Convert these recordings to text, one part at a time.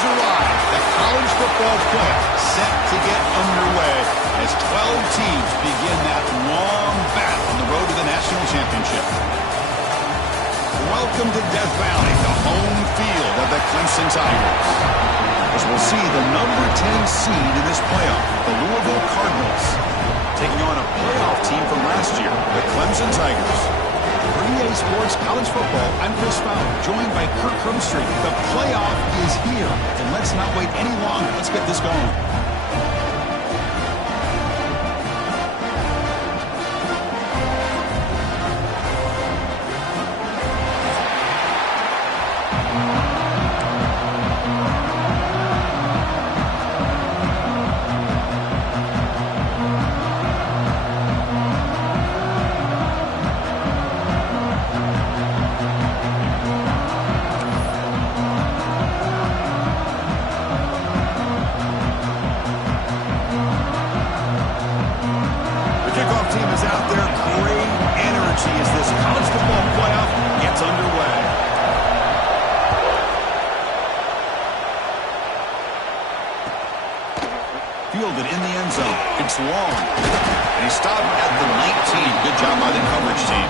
has arrived. The college football playoff set to get underway as 12 teams begin that long battle on the road to the national championship. Welcome to Death Valley, the home field of the Clemson Tigers. As we'll see the number 10 seed in this playoff, the Louisville Cardinals, taking on a playoff team from last year, the Clemson Tigers. For EA Sports College Football, I'm Chris Fowler, joined by Kirk Herbstreit. The playoff is here, and let's not wait any longer. Let's get this going. Fielded in the end zone. It's long. And he stopped at the 19. Good job by the coverage team.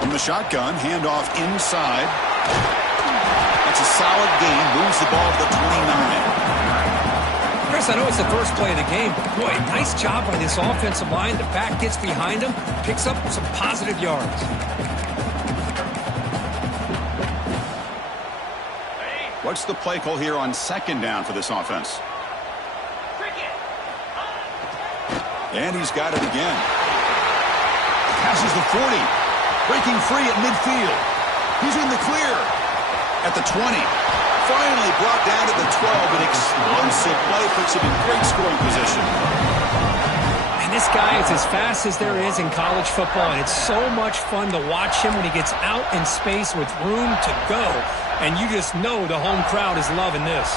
From the shotgun, handoff inside. That's a solid gain. Moves the ball to the 29. Chris, I know it's the first play of the game, but boy, nice job by this offensive line. The back gets behind him, picks up some positive yards. What's the play call here on second down for this offense? And he's got it again. Passes the 40. Breaking free at midfield. He's in the clear. At the 20. Finally brought down to the 12. An explosive play puts him in great scoring position. And this guy is as fast as there is in college football, and it's so much fun to watch him when he gets out in space with room to go. And you just know the home crowd is loving this.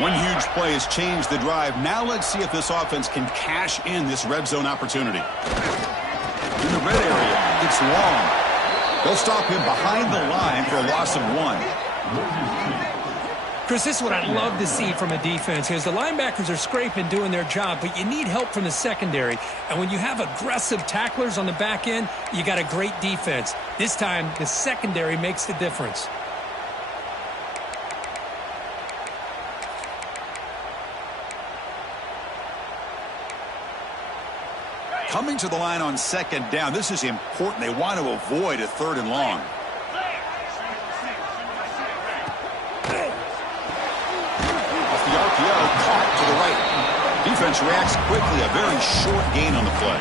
One huge play has changed the drive. Now let's see if this offense can cash in this red zone opportunity. In the red area, it's long. They'll stop him behind the line for a loss of 1. Chris, this is what I love to see from a defense. Because the linebackers are scraping, doing their job, but you need help from the secondary. And when you have aggressive tacklers on the back end, you got a great defense. This time, the secondary makes the difference. Coming to the line on second down. This is important. They want to avoid a 3rd and long. Off the RPO, caught to the right. Defense reacts quickly. A very short gain on the play.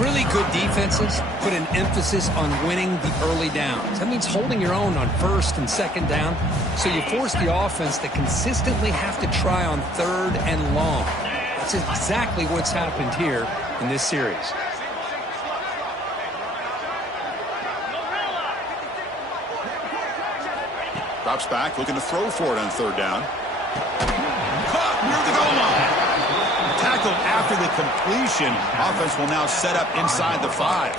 Really good defenses put an emphasis on winning the early downs. That means holding your own on 1st and 2nd down. So you force the offense to consistently have to try on 3rd and long. That's exactly what's happened here in this series. Drops back, looking to throw for it on 3rd down. Caught near the goal line. Tackled after the completion. Offense will now set up inside the 5.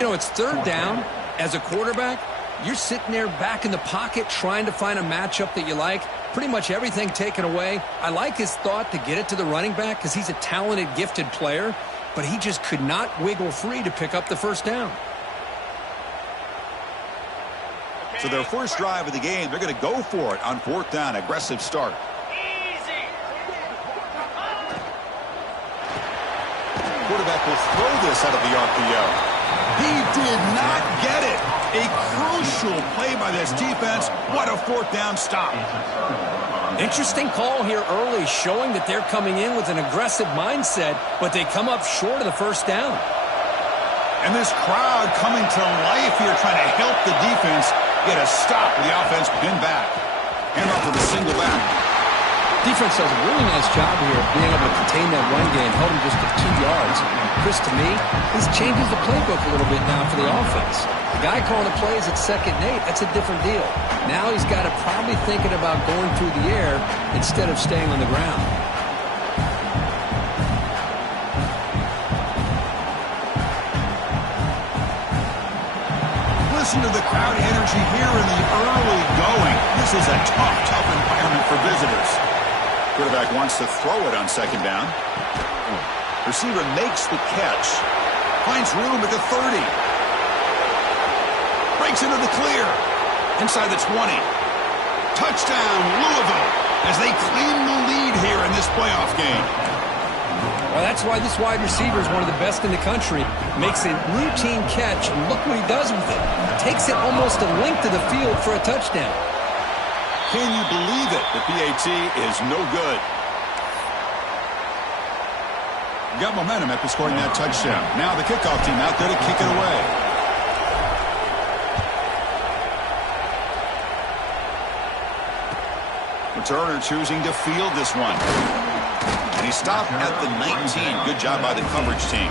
You know, it's 3rd down. As a quarterback, you're sitting there back in the pocket trying to find a matchup that you like. Pretty much everything taken away. I like his thought to get it to the running back because he's a talented, gifted player, but he just could not wiggle free to pick up the 1st down. So their first drive of the game, they're going to go for it on 4th down. Aggressive start. Quarterback will throw this out of the RPO. He did not get it. A crucial play by this defense. What a 4th down stop. Interesting call here early, showing that they're coming in with an aggressive mindset, but they come up short of the 1st down. And this crowd coming to life here, trying to help the defense Get a stop with the offense pinned back. And off with a single back. Defense does a really nice job here of being able to contain that run game, held him just to 2 yards. Chris, to me, this changes the playbook a little bit now for the offense. The guy calling the plays at 2nd and 8, that's a different deal. Now he's got to probably thinking about going through the air instead of staying on the ground. Listen to the crowd energy here in the early going. This is a tough environment for visitors. Quarterback wants to throw it on 2nd down. Receiver makes the catch. Finds room at the 30. Breaks into the clear. Inside the 20. Touchdown, Louisville, as they claim the lead here in this playoff game. Well, that's why this wide receiver is one of the best in the country. Makes a routine catch, and look what he does with it. Takes it almost a length of the field for a touchdown. Can you believe it? The PAT is no good. Got momentum after scoring that touchdown. Now the kickoff team out there to kick it away. Returner choosing to field this one. And he stopped at the 19. Good job by the coverage team.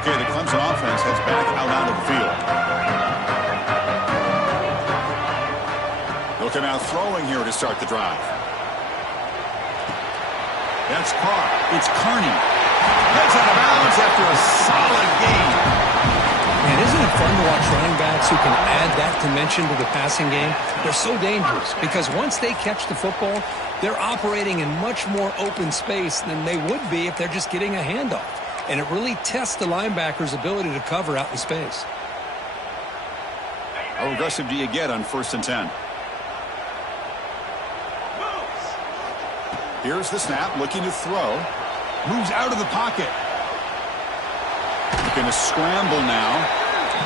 Okay, the Clemson offense heads back out onto the field. They'll come out throwing here to start the drive. That's caught. It's Carney. Heads out of bounds after a solid game. Man, isn't it fun to watch running backs who can add that dimension to the passing game? They're so dangerous because once they catch the football, they're operating in much more open space than they would be if they're just getting a handoff. And it really tests the linebacker's ability to cover out in space. How aggressive do you get on 1st and 10? Here's the snap, looking to throw. Moves out of the pocket. Going to scramble now.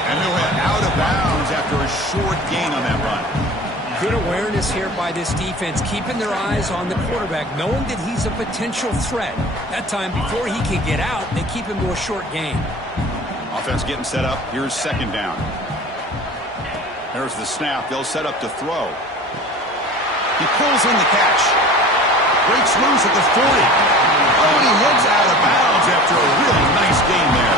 And he'll head out of bounds after a short gain on that run. Good awareness here by this defense, keeping their eyes on the quarterback, knowing that he's a potential threat. That time, before he can get out, they keep him to a short gain. Offense getting set up. Here's 2nd down. There's the snap. They'll set up to throw. He pulls in the catch. Breaks loose at the 40. Oh, and he heads out of bounds after a really nice game there.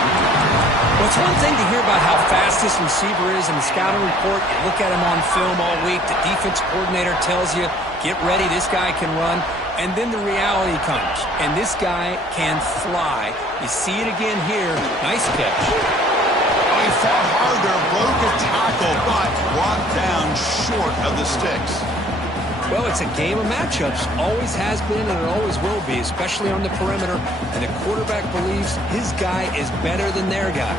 Well, it's one thing to hear about how fast this receiver is in the scouting report. You look at him on film all week. The defense coordinator tells you, get ready, this guy can run. And then the reality comes, and this guy can fly. You see it again here. Nice catch. Oh, he fought hard there, broke a tackle, but brought down short of the sticks. Well, it's a game of matchups. Always has been and it always will be, especially on the perimeter. And the quarterback believes his guy is better than their guy.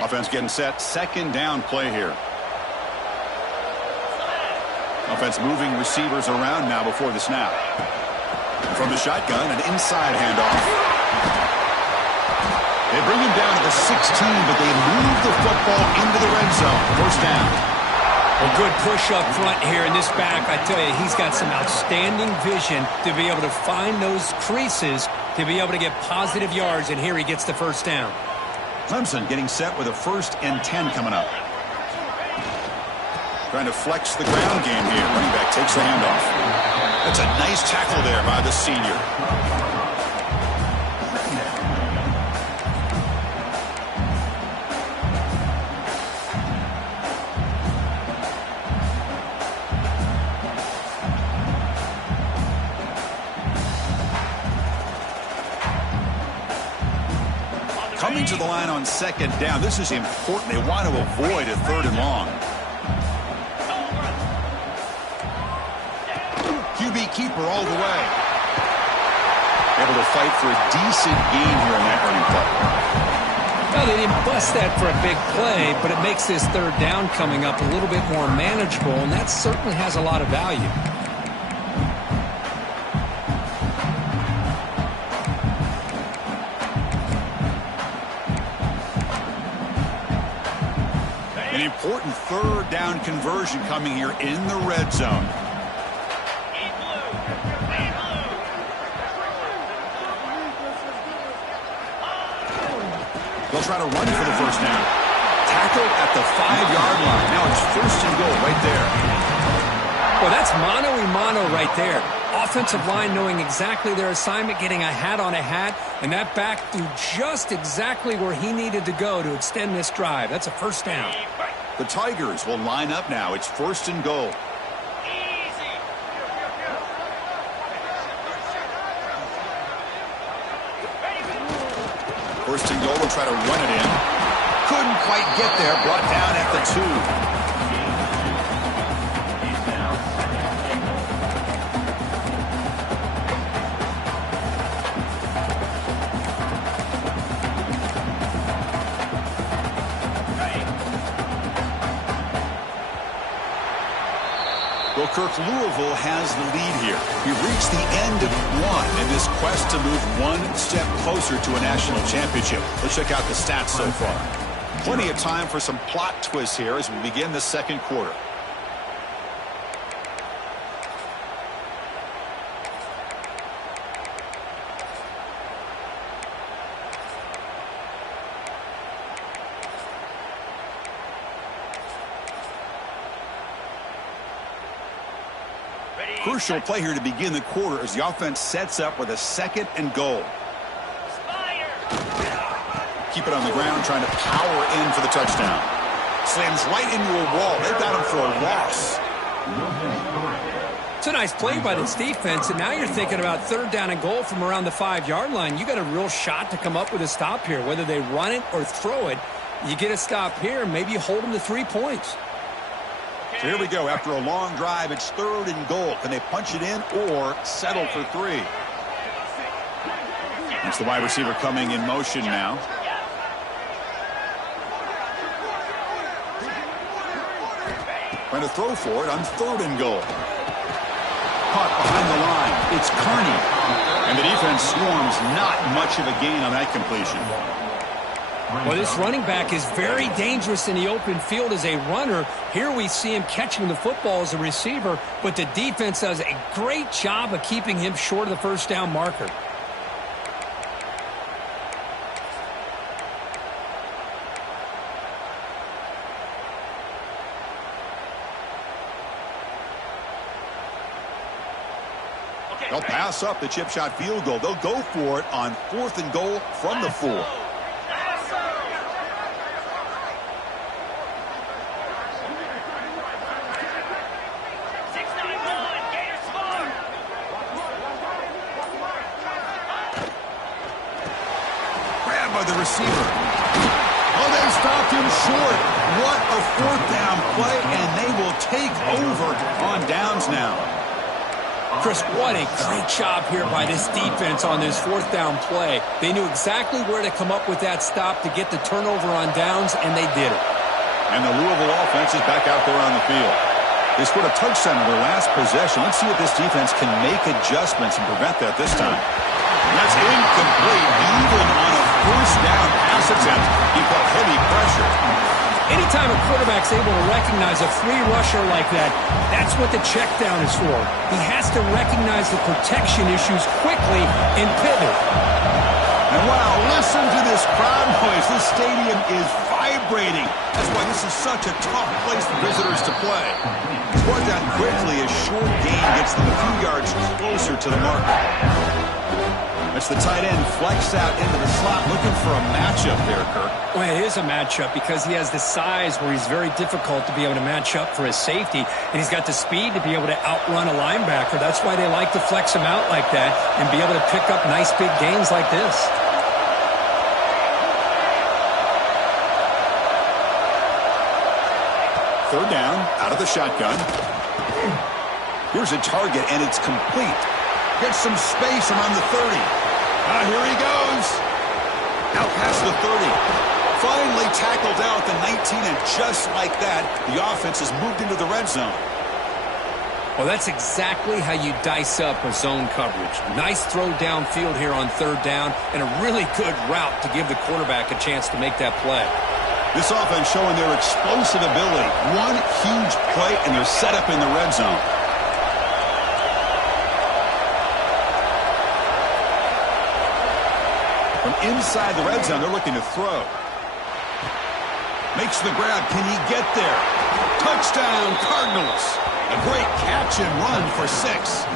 Offense getting set. 2nd down play here. Offense moving receivers around now before the snap. From the shotgun, an inside handoff. They bring him down to the 16, but they move the football into the red zone. 1st down. A good push up front here in this back. I tell you, he's got some outstanding vision to be able to find those creases to be able to get positive yards, and here he gets the 1st down. Clemson getting set with a 1st and 10 coming up. Trying to flex the ground game here. Running back takes the handoff. That's a nice tackle there by the senior. Coming to the line on 2nd down. This is important. They want to avoid a 3rd and long. QB keeper all the way. Able to fight for a decent gain here in that running play. Well, they didn't bust that for a big play, but it makes this 3rd down coming up a little bit more manageable, and that certainly has a lot of value. important third down conversion coming here in the red zone. They'll try to run for the first down. Tackled at the 5-yard line. Now it's 1st and goal right there. Well, that's mano-a-mano right there. Offensive line knowing exactly their assignment, getting a hat on a hat, and that back threw just exactly where he needed to go to extend this drive. That's a first down. The Tigers will line up now. It's 1st and goal. First and goal, will try to run it in. Couldn't quite get there. Brought down at the 2. Well, Kirk, Louisville has the lead here. We've reached the end of one in this quest to move one step closer to a national championship. Let's check out the stats so far. Plenty of time for some plot twists here as we begin the second quarter. Crucial play here to begin the quarter as the offense sets up with a 2nd and goal. Keep it on the ground, trying to power in for the touchdown. Slams right into a wall. They've got him for a loss. It's a nice play by this defense, and now you're thinking about 3rd down and goal from around the 5-yard line. You got a real shot to come up with a stop here. Whether they run it or throw it, you get a stop here, maybe you hold them to 3 points. So here we go. After a long drive, it's 3rd and goal. Can they punch it in or settle for 3? It's the wide receiver coming in motion now. Trying to throw for it on 3rd and goal. Caught behind the line. It's Kearney. And the defense swarms. Not much of a gain on that completion. Well, this running back is very dangerous in the open field as a runner. Here we see him catching the football as a receiver, but the defense does a great job of keeping him short of the first down marker. They'll pass up the chip shot field goal. They'll go for it on 4th and goal from the 4. The receiver. Oh, they stopped him short. What a 4th down play, and they will take over on downs now. Chris, what a great job here by this defense on this 4th down play. They knew exactly where to come up with that stop to get the turnover on downs, and they did it. And the Louisville offense is back out there on the field. They scored a touchdown on their last possession. Let's see if this defense can make adjustments and prevent that this time. That's incomplete, even on a 1st down pass attempt. He put heavy pressure. Anytime a quarterback's able to recognize a free rusher like that, that's what the check down is for. He has to recognize the protection issues quickly and pivot. And wow, listen to this crowd noise. This stadium is vibrating. That's why this is such a tough place for visitors to play. Scored down quickly as short gain gets them a few yards closer to the mark. That's the tight end flex out into the slot, looking for a matchup there, Kirk. Well, it is a matchup because he has the size where he's very difficult to be able to match up for his safety, and he's got the speed to be able to outrun a linebacker. That's why they like to flex him out like that and be able to pick up nice big gains like this. Third down, out of the shotgun. Here's a target, and it's complete. Gets some space around the 30. Here he goes. Out past the 30. Finally tackled out the 19, and just like that, the offense has moved into the red zone. Well, that's exactly how you dice up a zone coverage. Nice throw downfield here on 3rd down, and a really good route to give the quarterback a chance to make that play. This offense showing their explosive ability. One huge play, and they're set up in the red zone. From inside the red zone, they're looking to throw. Makes the grab. Can he get there? Touchdown, Cardinals. A great catch and run for 6.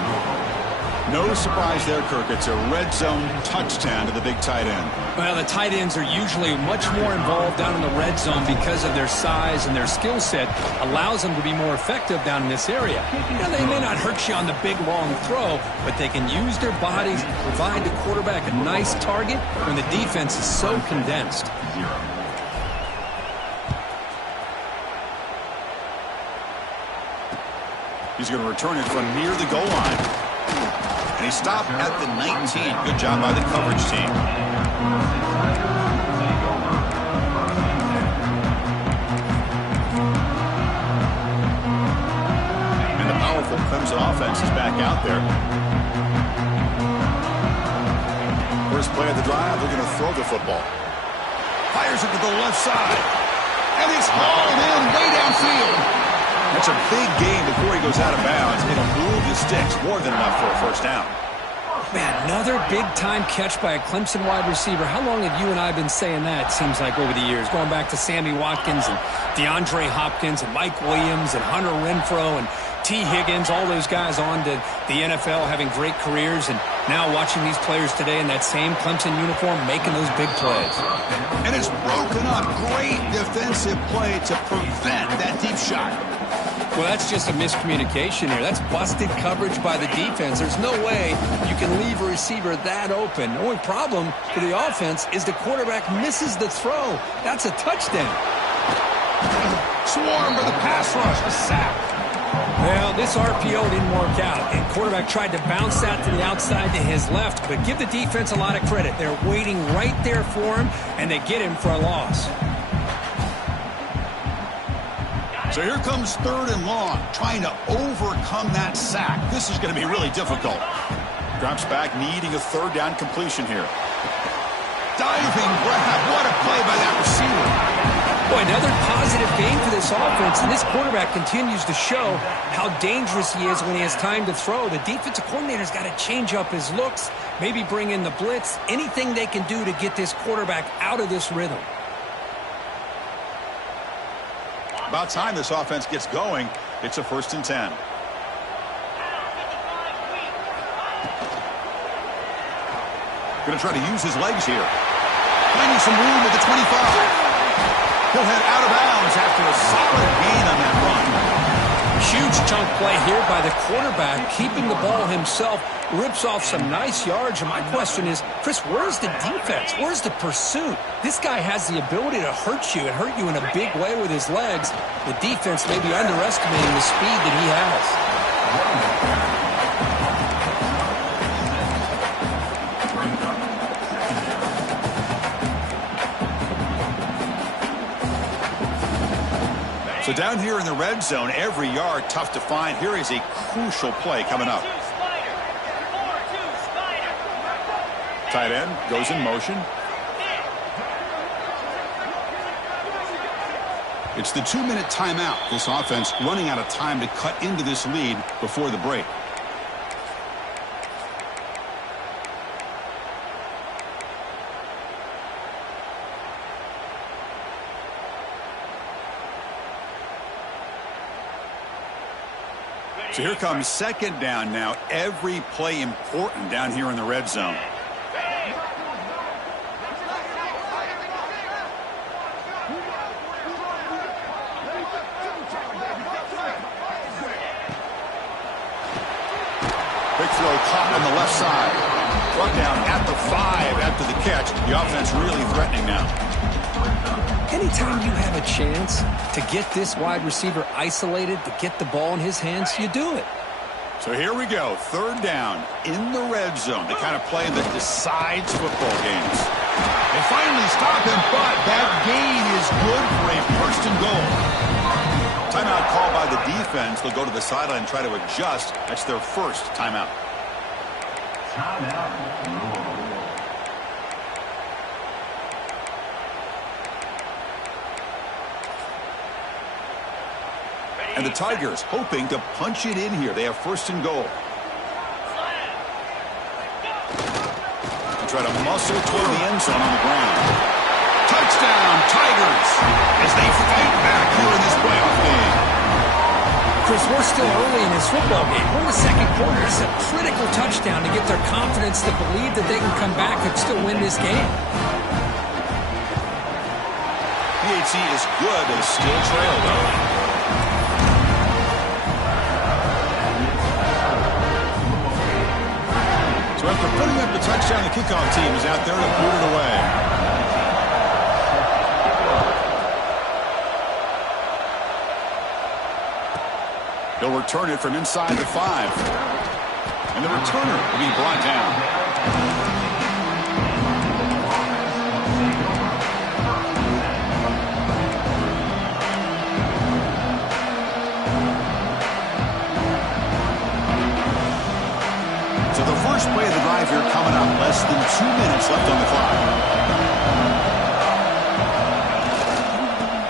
No surprise there, Kirk. It's a red zone touchdown to the big tight end. Well, the tight ends are usually much more involved down in the red zone because of their size, and their skill set allows them to be more effective down in this area. Now, they may not hurt you on the big, long throw, but they can use their bodies to provide the quarterback a nice target when the defense is so condensed. He's going to return it from near the goal line. And he stopped at the 19. Good job by the coverage team. And the powerful Clemson offense is back out there. First play of the drive, they're going to throw the football. Fires it to the left side. And it's hauled in way downfield. That's a big gain before he goes out of bounds. It'll move the sticks. More than enough for a first down. Man, another big-time catch by a Clemson wide receiver. How long have you and I been saying that, it seems like, over the years? Going back to Sammy Watkins and DeAndre Hopkins and Mike Williams and Hunter Renfrow and T. Higgins, all those guys on to the NFL having great careers, and now watching these players today in that same Clemson uniform making those big plays. And it's broken up. Great defensive play to prevent that deep shot. Well, that's just a miscommunication here. That's busted coverage by the defense. There's no way you can leave a receiver that open. The only problem for the offense is the quarterback misses the throw. That's a touchdown. Swarmed by the pass rush. A sack. Well, this RPO didn't work out, and quarterback tried to bounce that to the outside to his left, but give the defense a lot of credit. They're waiting right there for him, and they get him for a loss. So here comes 3rd and long, trying to overcome that sack. This is going to be really difficult. Drops back, needing a 3rd down completion here. Diving grab. What a play by that receiver. Boy, another positive game for this offense, and this quarterback continues to show how dangerous he is when he has time to throw. The defensive coordinator's got to change up his looks, maybe bring in the blitz, anything they can do to get this quarterback out of this rhythm. About time this offense gets going. It's a 1st and 10. Going to try to use his legs here. Finding some room at the 25. He'll head out of bounds after a solid gain on that run. Huge chunk play here by the quarterback, keeping the ball himself, rips off some nice yards. And my question is, Chris, where's the defense? Where's the pursuit? This guy has the ability to hurt you and hurt you in a big way with his legs. The defense may be underestimating the speed that he has. So down here in the red zone, every yard tough to find. Here is a crucial play coming up. Tight end goes in motion. It's the 2-minute timeout. This offense running out of time to cut into this lead before the break. So here comes 2nd down now. Every play important down here in the red zone. Big throw caught on the left side. Brought down at the 5 after the catch. The offense really threatening now. Anytime you have a chance to get this wide receiver isolated, to get the ball in his hands, you do it. So here we go. 3rd down in the red zone. The kind of play that decides football games. They finally stop him, but that gain is good for a 1st and goal. Timeout called by the defense. They'll go to the sideline and try to adjust. That's their 1st timeout. And the Tigers hoping to punch it in here. They have first and goal. They try to muscle toward the end zone on the ground. Touchdown, Tigers, as they fight back here in this playoff game. Chris, we're still early in this football game. We're in the second quarter. It's a critical touchdown to get their confidence to believe that they can come back and still win this game. PAT is good. They still trail, though. So after putting up the touchdown, the kickoff team is out there to put it away. They'll return it from inside the 5. And the returner will be brought down. So the first play of the drive here coming up. Less than 2 minutes left on the clock.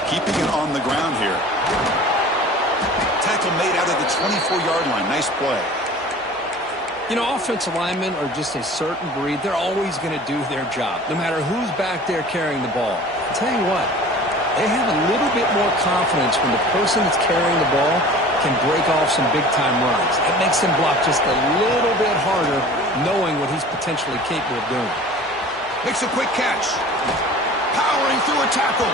Keeping it on the ground here. Tackle made out of the 24-yard line. Nice play. You know, offensive linemen are just a certain breed. They're always going to do their job, no matter who's back there carrying the ball. I'll tell you what, they have a little bit more confidence when the person that's carrying the ball can break off some big-time runs. It makes him block just a little bit harder, knowing what he's potentially capable of doing. Makes a quick catch. Powering through a tackle.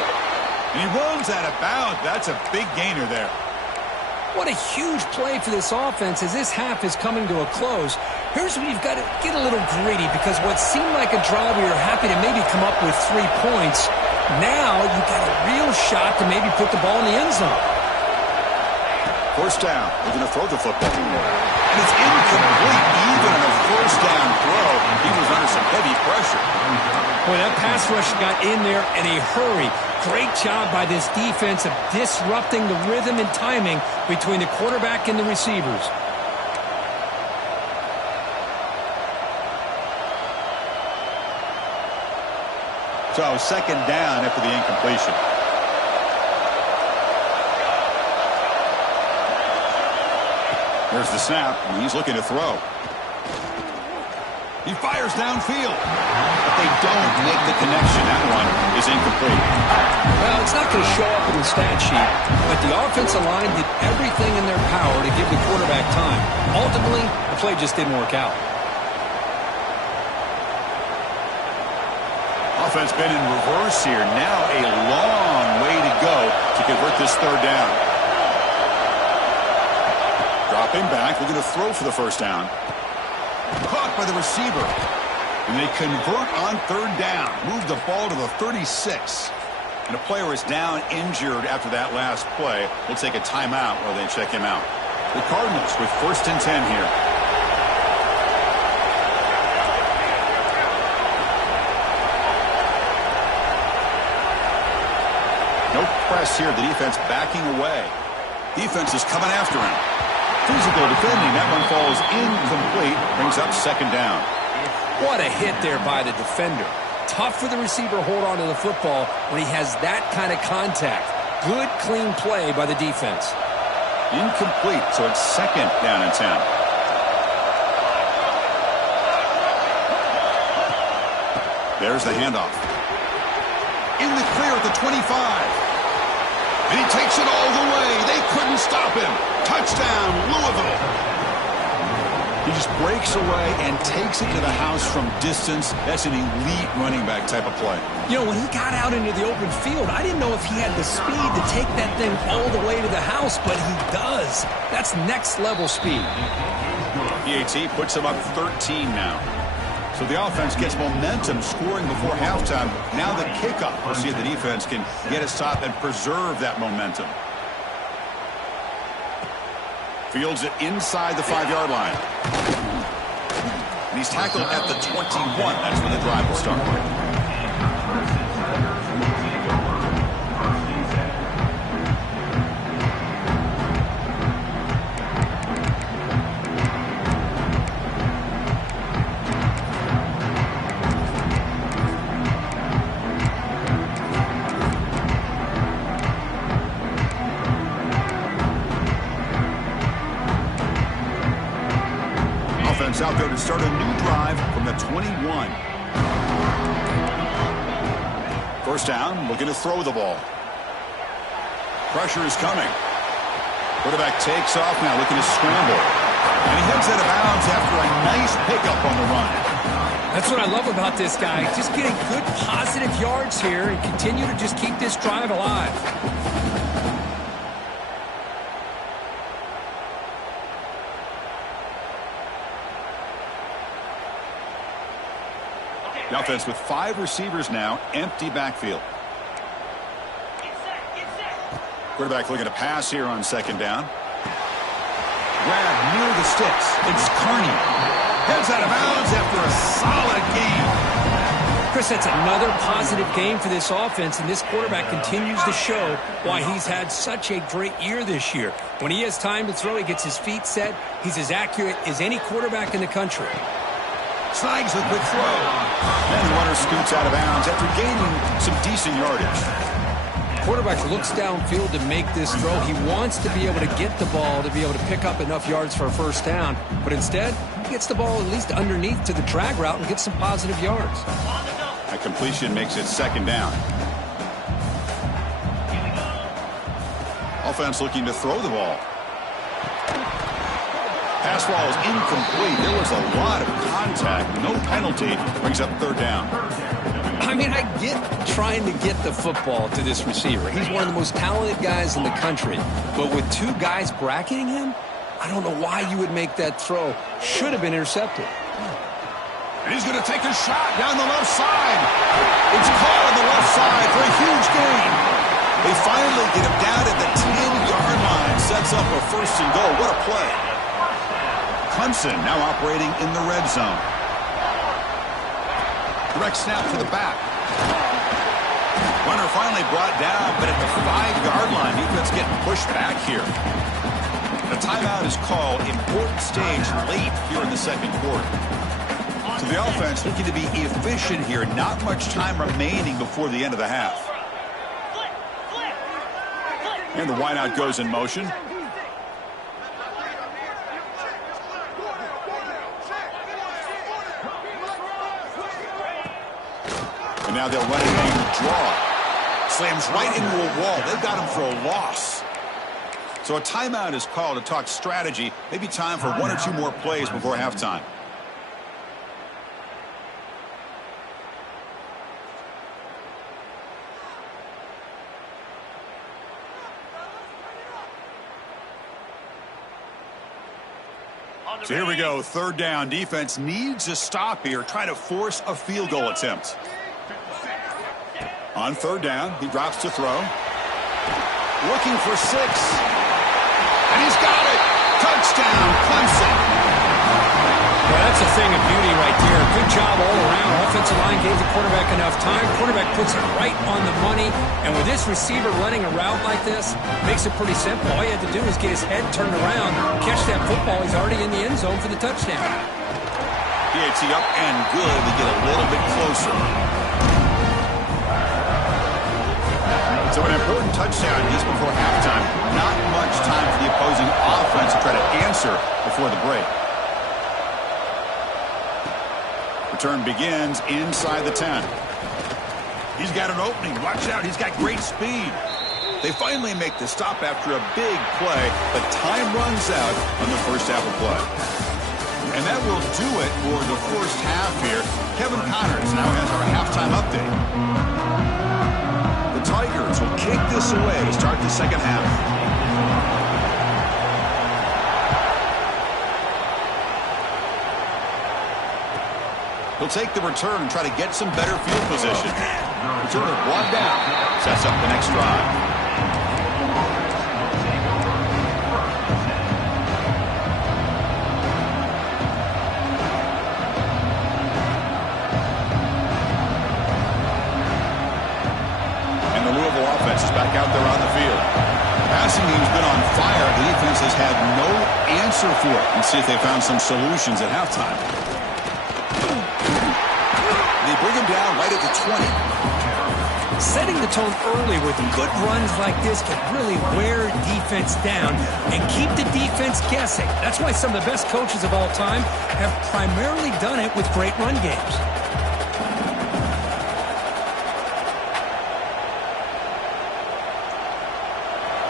And he runs out of bounds. That's a big gainer there. What a huge play for this offense as this half is coming to a close. Here's where you've got to get a little greedy, because what seemed like a drive where you're happy to maybe come up with 3 points, now you've got a real shot to maybe put the ball in the end zone. First down. They're going to throw the football. And it's incomplete. Even on a first down throw, he was under some heavy pressure. Boy, that pass rush got in there in a hurry. Great job by this defense of disrupting the rhythm and timing between the quarterback and the receivers. So second down after the incompletion. There's the snap, and he's looking to throw. He fires downfield, but they don't make the connection. That one is incomplete. Well, it's not going to show up in the stat sheet, but the offensive line did everything in their power to give the quarterback time. Ultimately, the play just didn't work out. Offense been in reverse here. Now a long way to go to convert this third down. Dropping back, looking to throw for the first down. Caught by the receiver. And they convert on third down. Move the ball to the 36. And a player is down injured after that last play. We'll take a timeout while they check him out. The Cardinals with first and 10 here. No press here. The defense backing away. Defense is coming after him. Physical defending. That one falls incomplete. Brings up second down. What a hit there by the defender. Tough for the receiver to hold on to the football when he has that kind of contact. Good, clean play by the defense. Incomplete, so it's second down and 10. There's the handoff. In the clear at the 25. And he takes it all the way. They couldn't stop him. Touchdown, Louisville. He just breaks away and takes it to the house from distance. That's an elite running back type of play. You know, when he got out into the open field, I didn't know if he had the speed to take that thing all the way to the house, but he does. That's next level speed. PAT puts him up 13 now. So the offense gets momentum scoring before halftime. Now the kickoff. We'll see if the defense can get a stop and preserve that momentum. Fields it inside the 5-yard line. And he's tackled at the 21. That's when the drive will start. 21. First down, looking to throw the ball. Pressure is coming. Quarterback takes off now, looking to scramble. And he heads out of bounds after a nice pickup on the run. That's what I love about this guy. Just getting good positive yards here and continue to just keep this drive alive. The offense with 5 receivers now, empty backfield. Quarterback looking to pass here on second down. Grab near the sticks. It's Carney. Heads out of bounds after a solid game. Chris, that's another positive game for this offense, and this quarterback continues to show why he's had such a great year this year. When he has time to throw, he gets his feet set. He's as accurate as any quarterback in the country. Snags a quick throw. And the runner scoots out of bounds after gaining some decent yardage. Quarterback looks downfield to make this throw. He wants to be able to get the ball to be able to pick up enough yards for a first down, but instead he gets the ball at least underneath to the drag route and gets some positive yards. A completion makes it second down. Offense looking to throw the ball. Pass ball is incomplete. There was a lot of contact. No penalty. Brings up third down. I mean, I get trying to get the football to this receiver. He's one of the most talented guys in the country. But with 2 guys bracketing him, I don't know why you would make that throw. Should have been intercepted. And he's going to take a shot down the left side. It's caught on the left side for a huge gain. They finally get him down at the 10-yard line. Sets up a first and goal. What a play. Clemson now operating in the red zone. Direct snap to the back. Runner finally brought down, but at the 5-yard line, defense getting pushed back here. The timeout is called. Important stage late here in the second quarter. So the offense looking to be efficient here. Not much time remaining before the end of the half. And the wideout goes in motion. And now they'll run it a draw. Slams right into a wall. They've got him for a loss. So a timeout is called to talk strategy. Maybe time for 1 or 2 more plays before halftime. So here we go, third down. Defense needs a stop here, trying to force a field goal attempt. On third down, he drops to throw. Looking for 6. And he's got it. Touchdown, Clemson. Well, that's a thing of beauty right there. Good job all around. Offensive line gave the quarterback enough time. Quarterback puts it right on the money. And with this receiver running a route like this, makes it pretty simple. All you had to do is get his head turned around, catch that football. He's already in the end zone for the touchdown. PAT up and good. We get a little bit closer. So an important touchdown just before halftime. Not much time for the opposing offense to try to answer before the break. Return begins inside the 10. He's got an opening. Watch out. He's got great speed. They finally make the stop after a big play, but time runs out on the first half of play. And that will do it for the first half here. Kevin Connors now has our halftime update. The Tigers will kick this away to start the second half. He'll take the return and try to get some better field position. Returner one down. Sets up the next drive. And the Louisville offense is back out there on the field. Passing game's been on fire. The defense has had no answer for it. Let's see if they found some solutions at halftime. They bring him down right at the 20. Setting the tone early with good runs like this can really wear defense down and keep the defense guessing. That's why some of the best coaches of all time have primarily done it with great run games.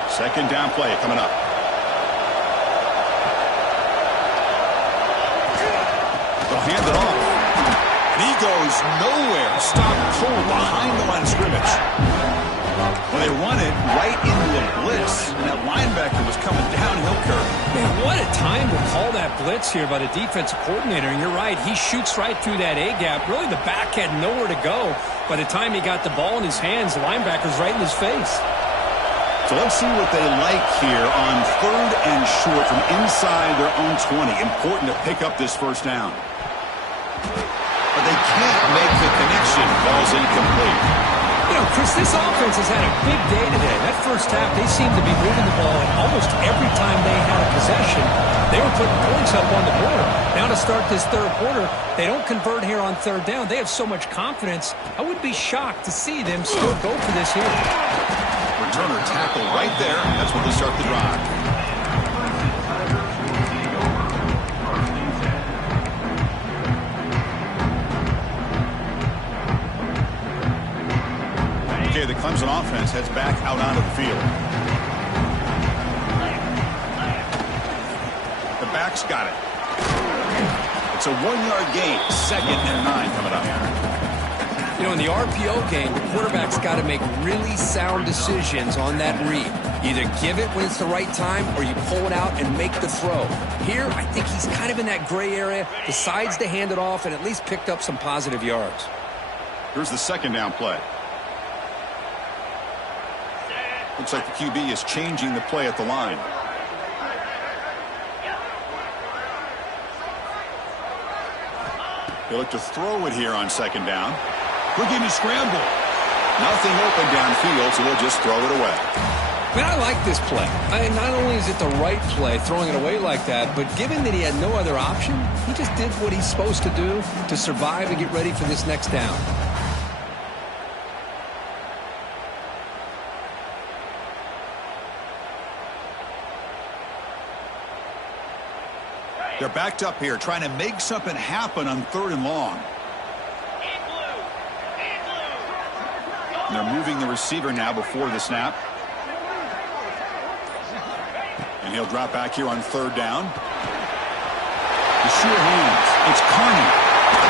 Second down play coming up. They'll hand it off. And he goes nowhere. Stop pulled behind the line of scrimmage. Well, they run it right into a blitz. And that linebacker was coming downhill curve. Man, what a time to call that blitz here by the defensive coordinator. And you're right, he shoots right through that A-gap. Really, the back had nowhere to go. By the time he got the ball in his hands, the linebacker's right in his face. So let's see what they like here on third and short from inside their own 20. Important to pick up this first down. But they can't make the connection. Ball's incomplete. You know, Chris, this offense has had a big day today. That first half, they seemed to be moving the ball, and almost every time they had a possession, they were putting points up on the board. Now to start this third quarter, they don't convert here on third down. They have so much confidence. I would be shocked to see them still go for this here. Returner tackle right there. That's when they start the drive. Okay, the Clemson offense heads back out onto the field. The back's got it. It's a 1-yard gain. 2nd and 9 coming up. You know, in the RPO game, the quarterback's got to make really sound decisions on that read. Either give it when it's the right time or you pull it out and make the throw. Here, I think he's kind of in that gray area, decides to hand it off and at least picked up some positive yards. Here's the second down play. Looks like the QB is changing the play at the line. They look to throw it here on second down. Quick in to scramble. Nothing open downfield, so they'll just throw it away. Man, I like this play. Not only is it the right play, throwing it away like that, but given that he had no other option, he just did what he's supposed to do to survive and get ready for this next down. They're backed up here, trying to make something happen on third and long. And they're moving the receiver now before the snap. And he'll drop back here on third down. The sure hands. It's Carney.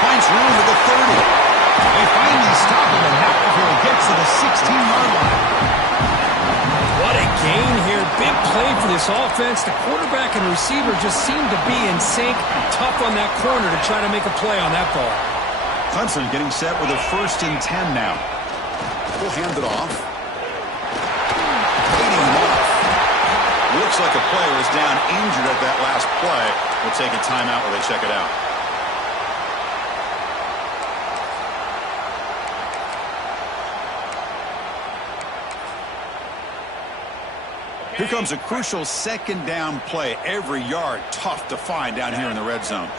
Finds room to the 30. They finally stop him, and McAvoy gets to the 16-yard line. What a gain here. Big play for this offense. The quarterback and receiver just seem to be in sync. Tough on that corner to try to make a play on that ball. Clemson getting set with a 1st and 10 now. We'll hand it off. Leading him off. Looks like a player is down injured at that last play. We'll take a timeout while they check it out. Here comes a crucial second down play. Every yard tough to find down here in the red zone.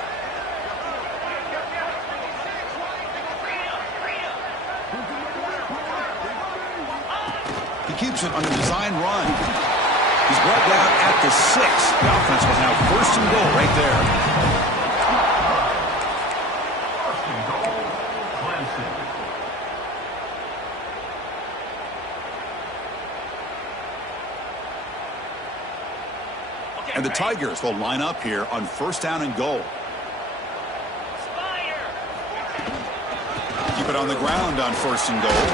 He keeps it on a design run. He's brought down at the 6. The offense will have 1st and goal right there. And the Tigers will line up here on 1st down and goal. Keep it on the ground on 1st and goal.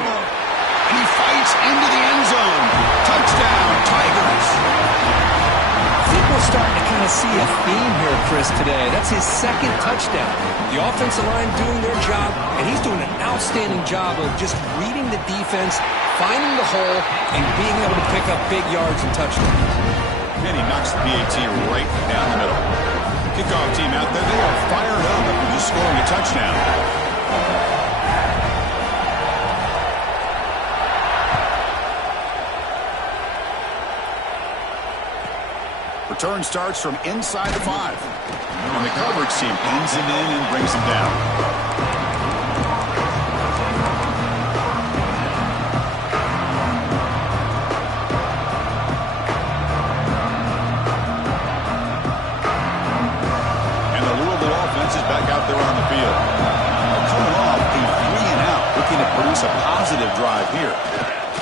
And he fights into the end zone. Touchdown, Tigers. I think we're starting to kind of see a theme here, Chris, today. That's his 2nd touchdown. The offensive line doing their job, and he's doing an outstanding job of just reading the defense, finding the hole, and being able to pick up big yards and touchdowns. And he knocks the PAT right down the middle. Kickoff team out there, they are fired up after just scoring a touchdown. Return starts from inside the 5. And the coverage team pins him in and brings him down. here.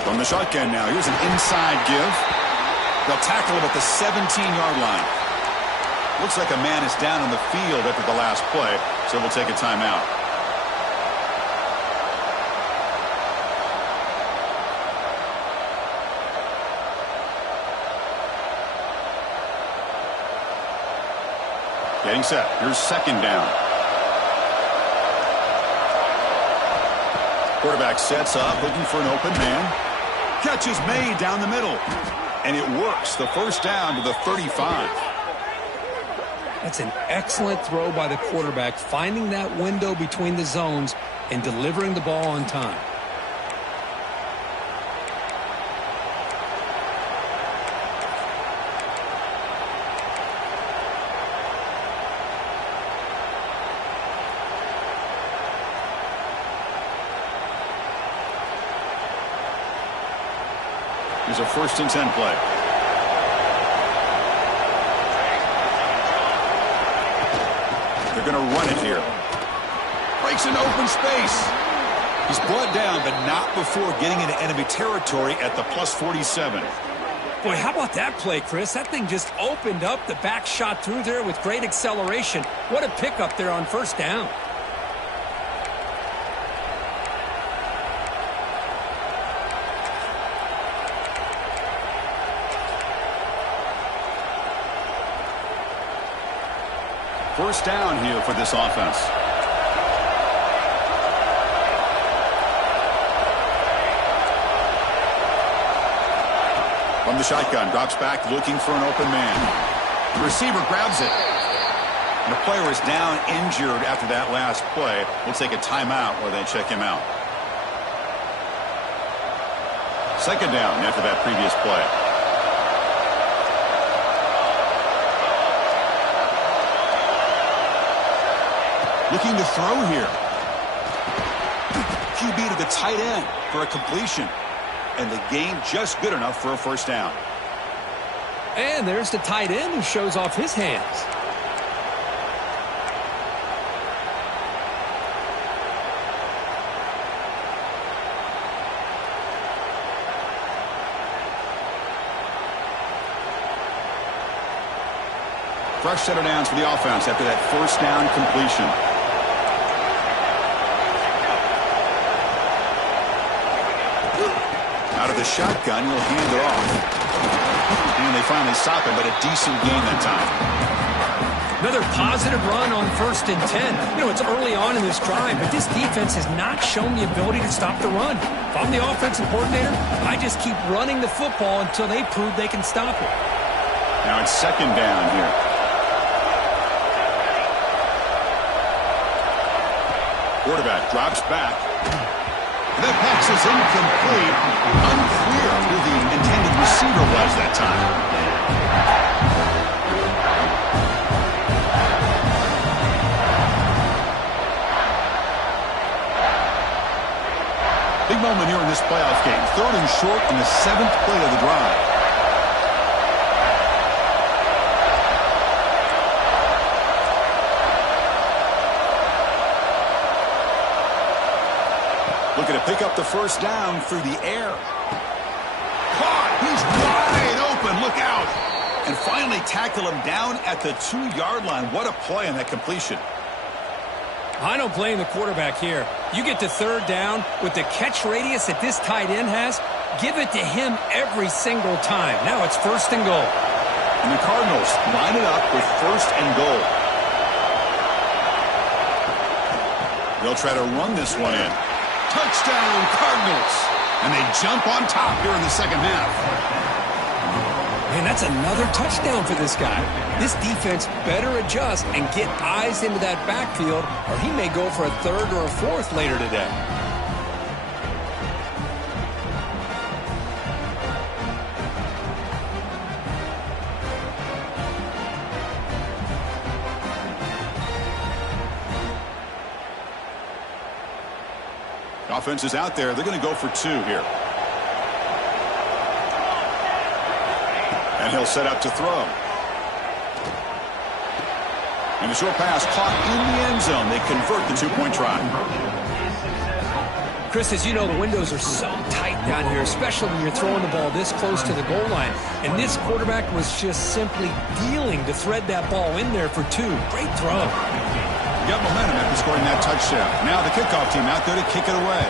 From the shotgun now, here's an inside give. They'll tackle him at the 17-yard line. Looks like a man is down on the field after the last play, so we'll take a timeout. Getting set. Here's second down. Quarterback sets up, looking for an open man. Catch is made down the middle. And it works. The first down to the 35. That's an excellent throw by the quarterback, finding that window between the zones and delivering the ball on time. Here's a 1st and 10 play. They're going to run it here. Breaks into open space. He's brought down, but not before getting into enemy territory at the +47. Boy, how about that play, Chris? That thing just opened up. The back shot through there with great acceleration. What a pickup there on 1st down. First down here for this offense. From the shotgun, drops back looking for an open man. The receiver grabs it. And the player is down injured after that last play. We'll take a timeout while they check him out. Second down after that previous play. Looking to throw here. QB to the tight end for a completion. And the gain just good enough for a first down. And there's the tight end who shows off his hands. Fresh set of downs for the offense after that first down completion. Out of the shotgun, he'll hand it off. And they finally stop him, but a decent gain that time. Another positive run on 1st and 10. You know, it's early on in this drive, but this defense has not shown the ability to stop the run. If I'm the offensive coordinator, I just keep running the football until they prove they can stop it. Now it's second down here. Quarterback drops back. That pass is incomplete. Unclear who the intended receiver was that time. Big moment here in this playoff game. 3rd and short in the 7th play of the drive. Looking to pick up the first down through the air. Caught! He's wide open. Look out! And finally tackle him down at the 2-yard line. What a play on that completion. I don't blame the quarterback here. You get to 3rd down with the catch radius that this tight end has. Give it to him every single time. Now it's 1st and goal. And the Cardinals line it up with 1st and goal. They'll try to run this one in. Touchdown, Cardinals. And they jump on top here in the second half. Man, that's another touchdown for this guy. This defense better adjust and get eyes into that backfield, or he may go for a 3rd or a 4th later today. Offense is out there. They're going to go for 2 here. And he'll set up to throw. And the short pass caught in the end zone. They convert the 2-point try. Chris, as you know, the windows are so tight down here, especially when you're throwing the ball this close to the goal line. And this quarterback was just simply dealing to thread that ball in there for two. Great throw. Got momentum after scoring that touchdown. Now the kickoff team out there to kick it away.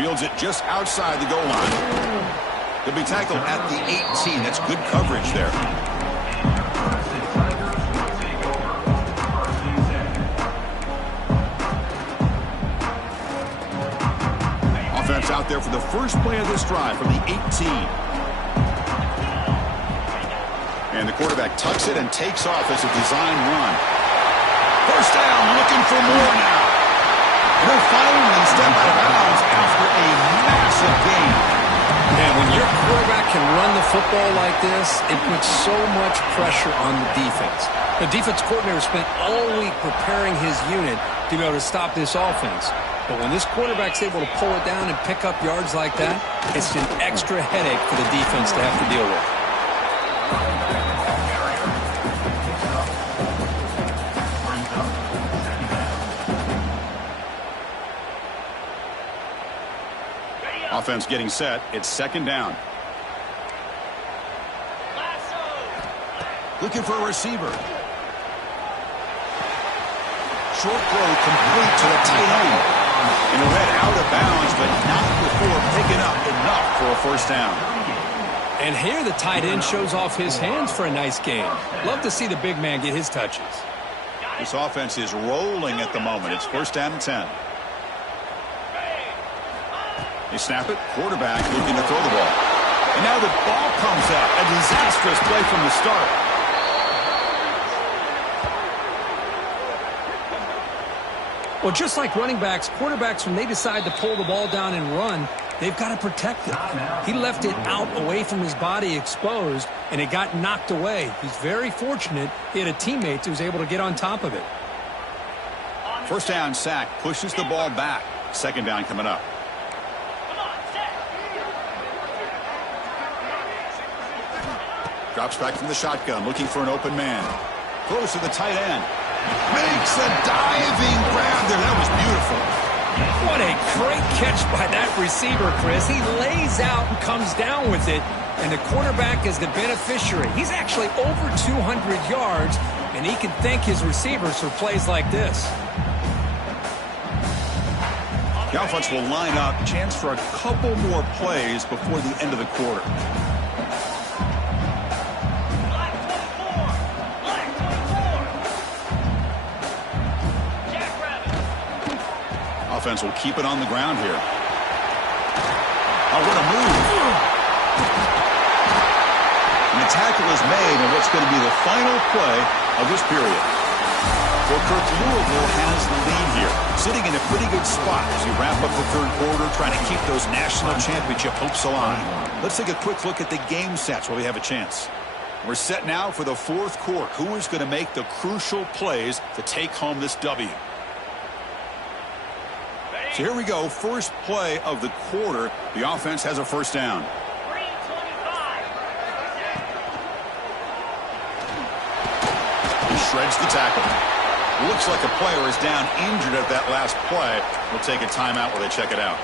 Fields it just outside the goal line. He'll be tackled at the 18. That's good coverage there. Offense out there for the first play of this drive from the 18. And the quarterback tucks it and takes off as a design run. First down, looking for more now. And they'll finally step out of bounds after a massive gain. Man, when your quarterback can run the football like this, it puts so much pressure on the defense. The defense coordinator spent all week preparing his unit to be able to stop this offense. But when this quarterback's able to pull it down and pick up yards like that, it's an extra headache for the defense to have to deal with. Offense getting set. It's second down. Looking for a receiver. Short throw complete to the tight end. And he'll head out of bounds, but not before picking up enough for a first down. And here the tight end shows off his hands for a nice gain. Love to see the big man get his touches. This offense is rolling at the moment. It's first down and 10. They snap it. Quarterback looking to throw the ball. And now the ball comes out. A disastrous play from the start. Well, just like running backs, quarterbacks, when they decide to pull the ball down and run, they've got to protect it. He left it out away from his body exposed, and it got knocked away. He's very fortunate he had a teammate who was able to get on top of it. First down sack pushes the ball back. Second down coming up. Drops back from the shotgun, looking for an open man. Throws to the tight end. Makes a diving grab there. That was beautiful. What a great catch by that receiver, Chris. He lays out and comes down with it, and the quarterback is the beneficiary. He's actually over 200 yards, and he can thank his receivers for plays like this. The offense will line up. Chance for a couple more plays before the end of the quarter. Offense will keep it on the ground here. Oh, what a move. And the tackle is made in what's going to be the final play of this period. Well, Kirk, Louisville has the lead here, sitting in a pretty good spot as you wrap up the third quarter, trying to keep those national championship hopes alive. Let's take a quick look at the game sets while we have a chance. We're set now for the fourth quarter. Who is going to make the crucial plays to take home this W? So here we go. First play of the quarter. The offense has a first down. He shreds the tackle. Looks like a player is down injured at that last play. We'll take a timeout while they check it out.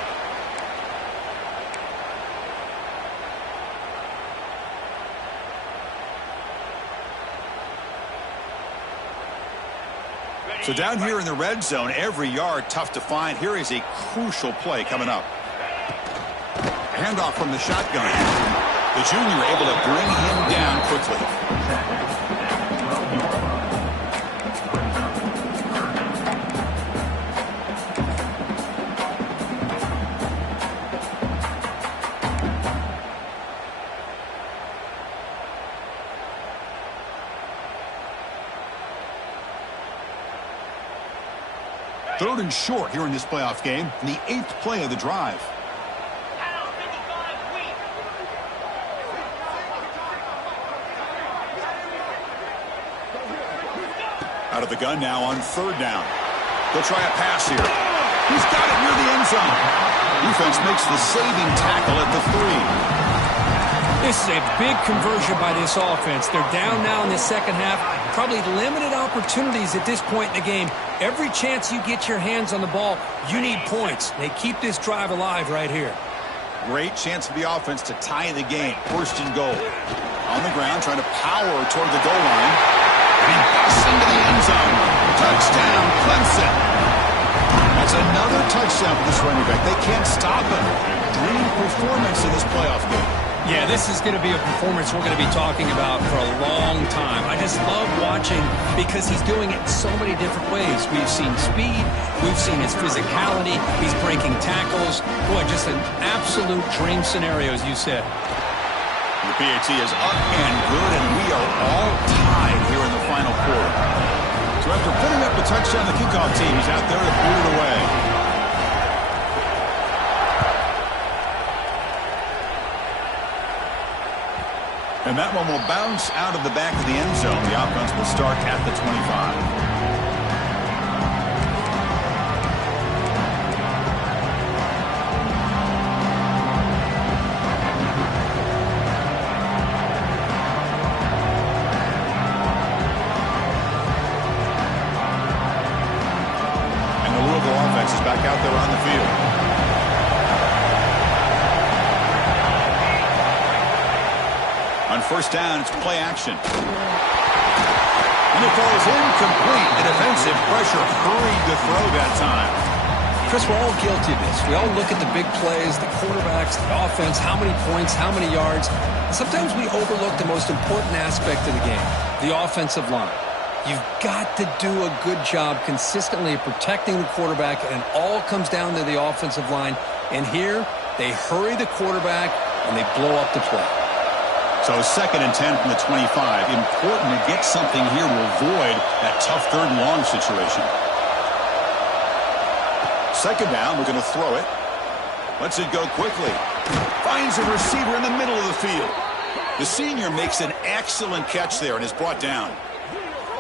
So down here in the red zone, every yard tough to find. Here is a crucial play coming up. Handoff from the shotgun. The junior able to bring him down quickly. Third and short here in this playoff game, in the 8th play of the drive. Out of the gun now on third down. They'll try a pass here. He's got it near the end zone. Defense makes the saving tackle at the 3. This is a big conversion by this offense. They're down now in the second half. Probably limited opportunities at this point in the game. Every chance you get your hands on the ball, you need points. They keep this drive alive right here. Great chance for the offense to tie the game. First and goal. On the ground, trying to power toward the goal line. And he busts into the end zone. Touchdown, Clemson. That's another touchdown for this running back. They can't stop him. Dream performance in this playoff game. Yeah, this is going to be a performance we're going to be talking about for a long time. I just love watching because he's doing it in so many different ways. We've seen speed. We've seen his physicality. He's breaking tackles. Boy, just an absolute dream scenario, as you said. The PAT is up and good, and we are all tied here in the final quarter. So after putting up the touchdown, the kickoff team is out there to boot it away. And that one will bounce out of the back of the end zone. The offense will start at the 25. Is back out there on the field. On first down, it's play action. And it falls incomplete. The defensive pressure hurried the throw that time. Chris, we're all guilty of this. We all look at the big plays, the quarterbacks, the offense, how many points, how many yards. And sometimes we overlook the most important aspect of the game, the offensive line. You've got to do a good job consistently protecting the quarterback, and it all comes down to the offensive line. And here, they hurry the quarterback, and they blow up the play. So 2nd and 10 from the 25. Important to get something here to avoid that tough 3rd and long situation. 2nd down, we're going to throw it. Lets it go quickly. Finds a receiver in the middle of the field. The senior makes an excellent catch there and is brought down.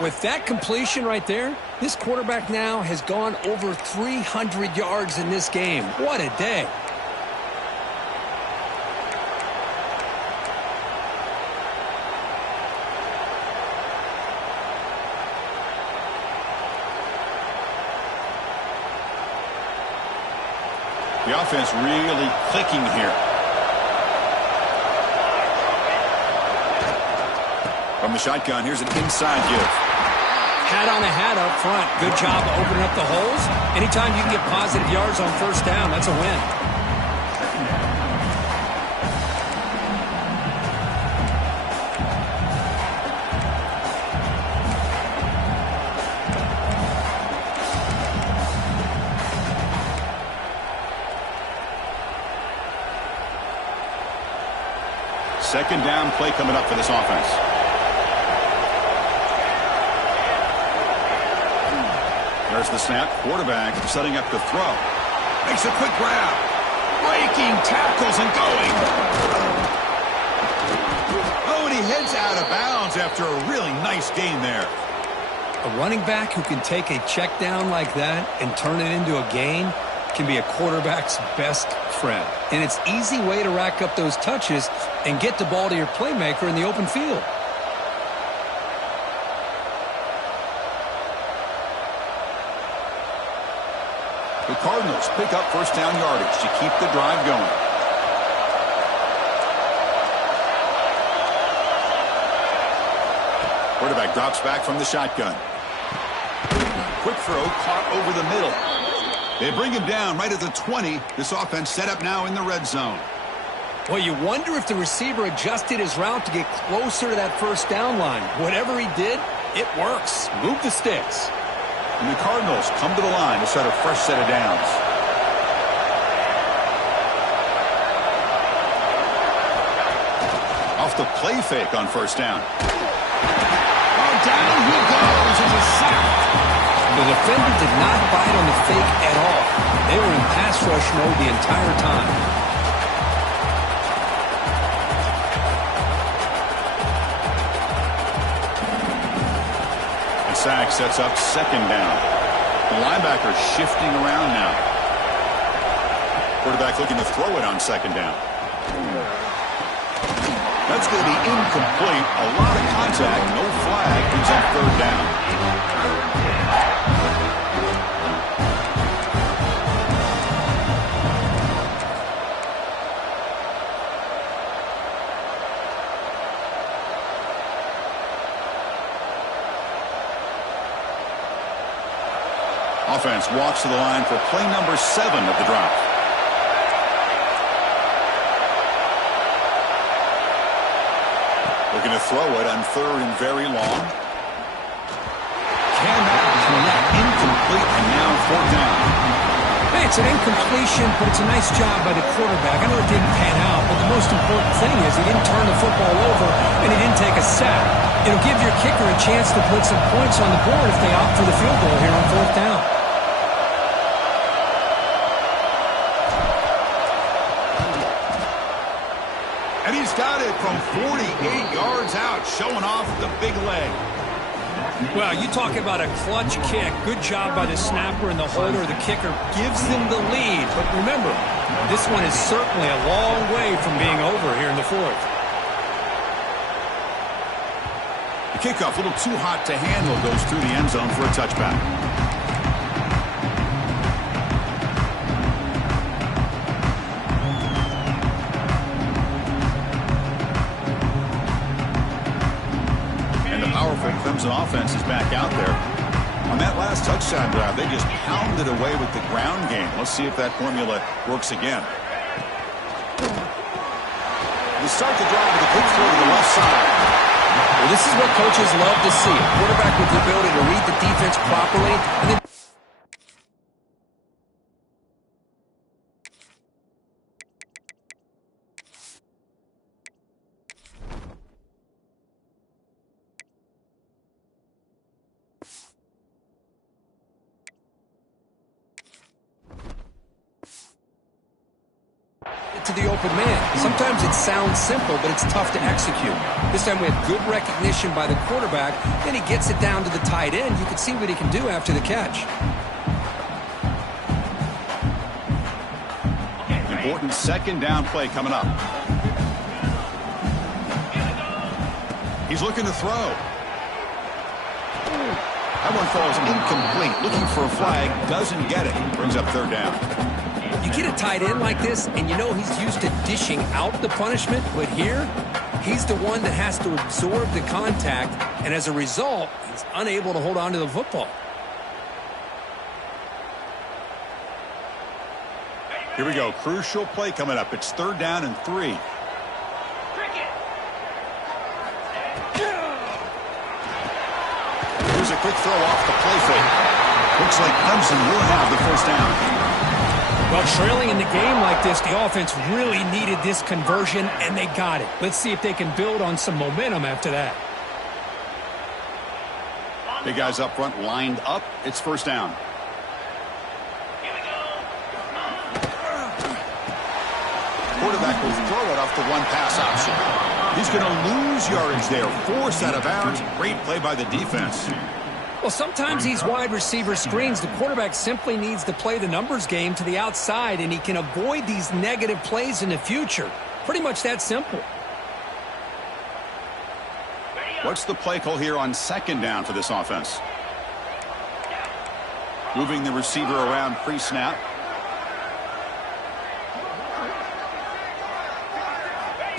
With that completion right there, this quarterback now has gone over 300 yards in this game. What a day. The offense really clicking here. From the shotgun, here's an inside give. Hat on a hat up front. Good job opening up the holes. Anytime you can get positive yards on first down, that's a win. Second down play coming up for this offense. There's the snap. Quarterback setting up to throw. Makes a quick grab. Breaking tackles and going. Oh, and he heads out of bounds after a really nice gain there. A running back who can take a check down like that and turn it into a gain can be a quarterback's best friend. And it's an easy way to rack up those touches and get the ball to your playmaker in the open field. The Cardinals pick up first down yardage to keep the drive going. Quarterback drops back from the shotgun. Quick throw caught over the middle. They bring him down right at the 20. This offense set up now in the red zone. Well, you wonder if the receiver adjusted his route to get closer to that first down line. Whatever he did, it works. Move the sticks. And the Cardinals come to the line to start a fresh set of downs. Off the play fake on first down. Oh, down he goes. It's a sack. The defender did not bite on the fake at all. They were in pass rush mode the entire time. Sack sets up second down. The linebacker shifting around now. Quarterback looking to throw it on second down. That's going to be incomplete. A lot of contact. No flag. Brings up third down. Offense walks to the line for play number 7 of the drive. Looking to throw it on third and very long. Cannot connect. Incomplete, and now fourth down. Hey, it's an incompletion, but it's a nice job by the quarterback. I know it didn't pan out, but the most important thing is he didn't turn the football over and he didn't take a sack. It'll give your kicker a chance to put some points on the board if they opt for the field goal here on fourth down. And he's got it from 48 yards out, showing off the big leg. Well, you talk about a clutch kick. Good job by the snapper and the holder. The kicker gives them the lead. But remember, this one is certainly a long way from being over here in the fourth. The kickoff, a little too hot to handle, goes through the end zone for a touchback. Clemson offense is back out there. On that last touchdown drive, they just pounded away with the ground game. Let's see if that formula works again. They start the drive with a quick throw to the left side. Well, this is what coaches love to see. A quarterback with the ability to read the defense properly and then to the open man. Sometimes it sounds simple, but it's tough to execute. This time we had good recognition by the quarterback. Then he gets it down to the tight end. You can see what he can do after the catch. Important second down play coming up. He's looking to throw. That one falls incomplete. Looking for a flag. Doesn't get it. Brings up third down. You get a tight end like this, and you know he's used to dishing out the punishment, but here, he's the one that has to absorb the contact, and as a result, he's unable to hold on to the football. Here we go. Crucial play coming up. It's third down and 3. Here's a quick throw off the play fake. Looks like Clemson will have the first down. Well, trailing in the game like this, the offense really needed this conversion, and they got it. Let's see if they can build on some momentum after that. Big guys up front lined up. It's first down. Quarterback will throw it off the one pass option. He's going to lose yardage there. Forced out of bounds. Great play by the defense. Well, sometimes these wide receiver screens, the quarterback simply needs to play the numbers game to the outside, and he can avoid these negative plays in the future. Pretty much that simple. What's the play call here on second down for this offense? Moving the receiver around pre-snap.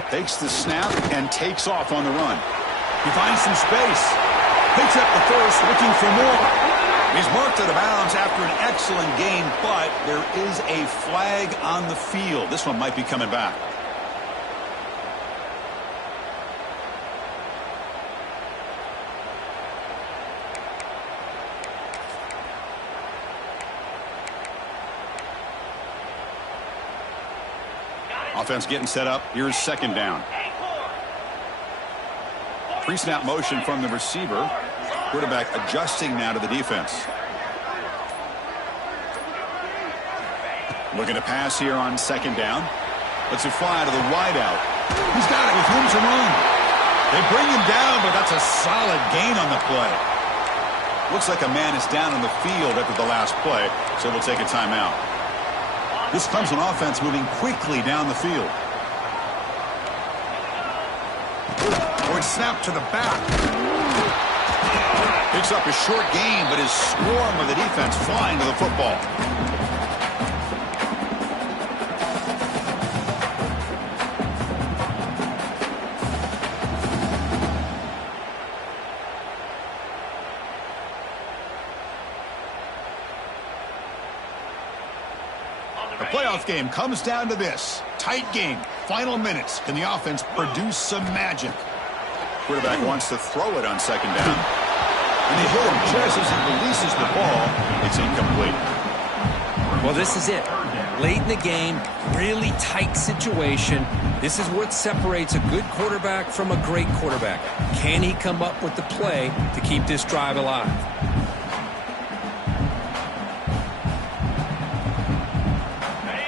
Takes the snap and takes off on the run. He finds some space. Picks up the first, looking for more. He's marked out of bounds after an excellent game, but there is a flag on the field. This one might be coming back. Offense getting set up. Here's second down. Pre-snap motion from the receiver. Quarterback adjusting now to the defense. Looking to pass here on second down. Lets it fly to the wideout. He's got it with room to run. They bring him down, but that's a solid gain on the play. Looks like a man is down on the field after the last play, so we'll take a timeout. This Clemson offense moving quickly down the field. Or it's snapped to the back. Picks up a short gain, but is swarmed with the defense flying to the football. The playoff game comes down to this. Tight game. Final minutes. Can the offense produce some magic? Quarterback wants to throw it on second down. And they hit him just as he releases the ball. It's incomplete. Well, this is it. Late in the game, really tight situation. This is what separates a good quarterback from a great quarterback. Can he come up with the play to keep this drive alive?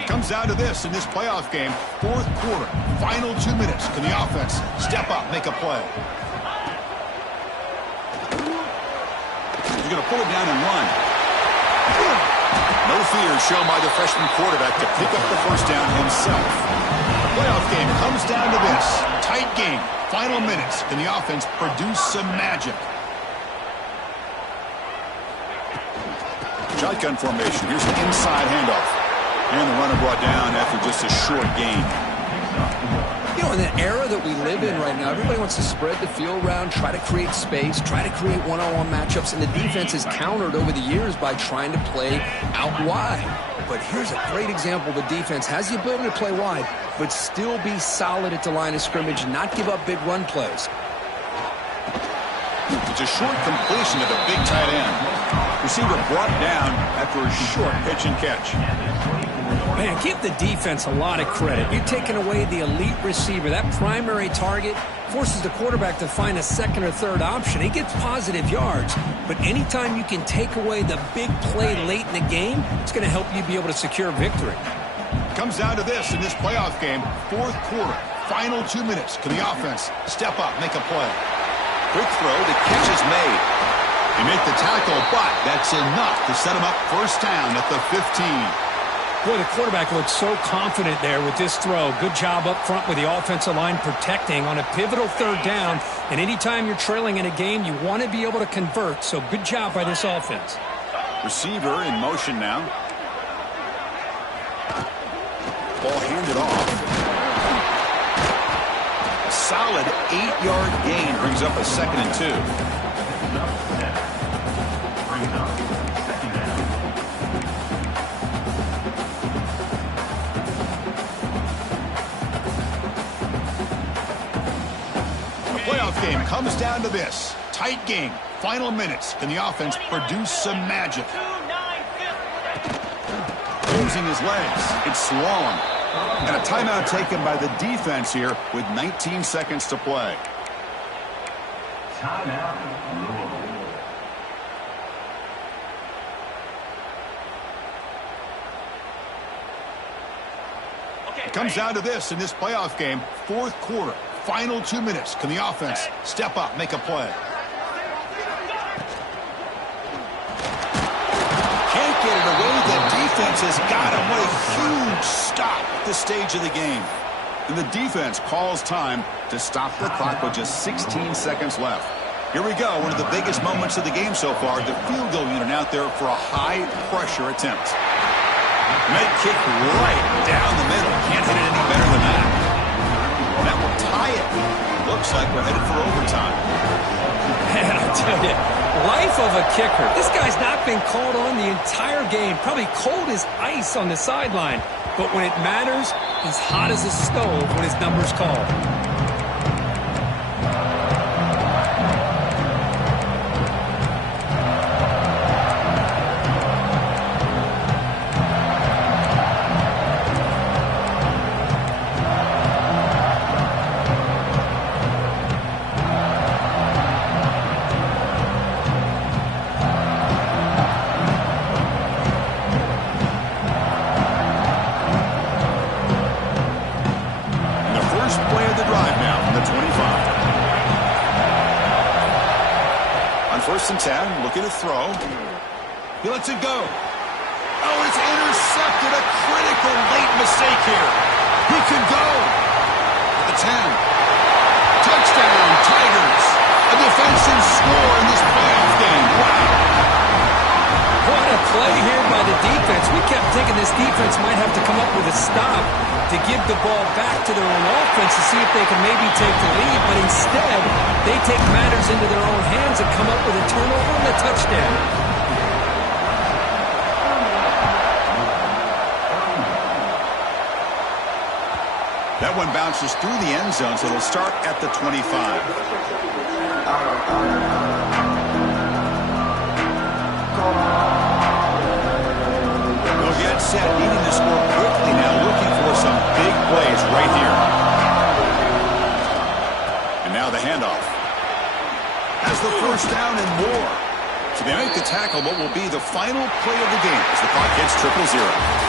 Comes down to this in this playoff game. Fourth quarter. Final 2 minutes. Can the offense step up, make a play? He's going to pull it down and run. No fear shown by the freshman quarterback to pick up the first down himself. The playoff game comes down to this. Tight game. Final minutes. Can the offense produce some magic? Shotgun formation. Here's an inside handoff. And the runner brought down after just a short gain. You know, in the era that we live in right now, everybody wants to spread the field around, try to create space, try to create one-on-one matchups, and the defense has countered over the years by trying to play out wide. But here's a great example. The defense has the ability to play wide, but still be solid at the line of scrimmage, not give up big run plays. It's a short completion to the big tight end. Receiver brought down after a short pitch and catch. Man, give the defense a lot of credit. You're taking away the elite receiver. That primary target forces the quarterback to find a second or third option. He gets positive yards. But anytime you can take away the big play late in the game, it's going to help you be able to secure victory. Comes down to this in this playoff game. Fourth quarter. Final 2 minutes. Can the offense step up, make a play? Quick throw. The catch is made. They make the tackle, but that's enough to set him up first down at the 15. Boy, the quarterback looks so confident there with this throw. Good job up front with the offensive line protecting on a pivotal third down. And anytime you're trailing in a game, you want to be able to convert. So good job by this offense. Receiver in motion now. Ball handed off. A solid 8-yard gain brings up a 2nd and 2. Game comes down to this. Tight game. Final minutes. Can the offense produce some magic? Using his legs. It's long. And a timeout taken by the defense here with 19 seconds to play. Timeout. It comes down to this in this playoff game. Fourth quarter. Final 2 minutes. Can the offense step up, make a play? Can't get it away. The defense has got him. What a huge stop at this stage of the game. And the defense calls time to stop the clock with just 16 seconds left. Here we go. One of the biggest moments of the game so far. The field goal unit out there for a high-pressure attempt. Make kick right down the middle. Can't hit it any better than that. That will tie it. Looks like we're headed for overtime. Man, I tell you, life of a kicker. This guy's not been called on the entire game. Probably cold as ice on the sideline. But when it matters, he's hot as a stove when his number's called. First and 10, looking to throw. He lets it go. Oh, it's intercepted. A critical late mistake here. He could go. The 10. Touchdown. defensive score in this playoff game. Wow. What a play here by the defense. We kept thinking this defense might have to come up with a stop to give the ball back to their own offense to see if they can maybe take the lead, but instead, they take matters into their own hands and come up with a turnover and a touchdown. That one bounces through the end zone, so it'll start at the 25. They'll get set, needing to score quickly now, looking for some big plays right here. And now the handoff. Has the first down and more. So they make the tackle, what will be the final play of the game as the clock hits 0-0.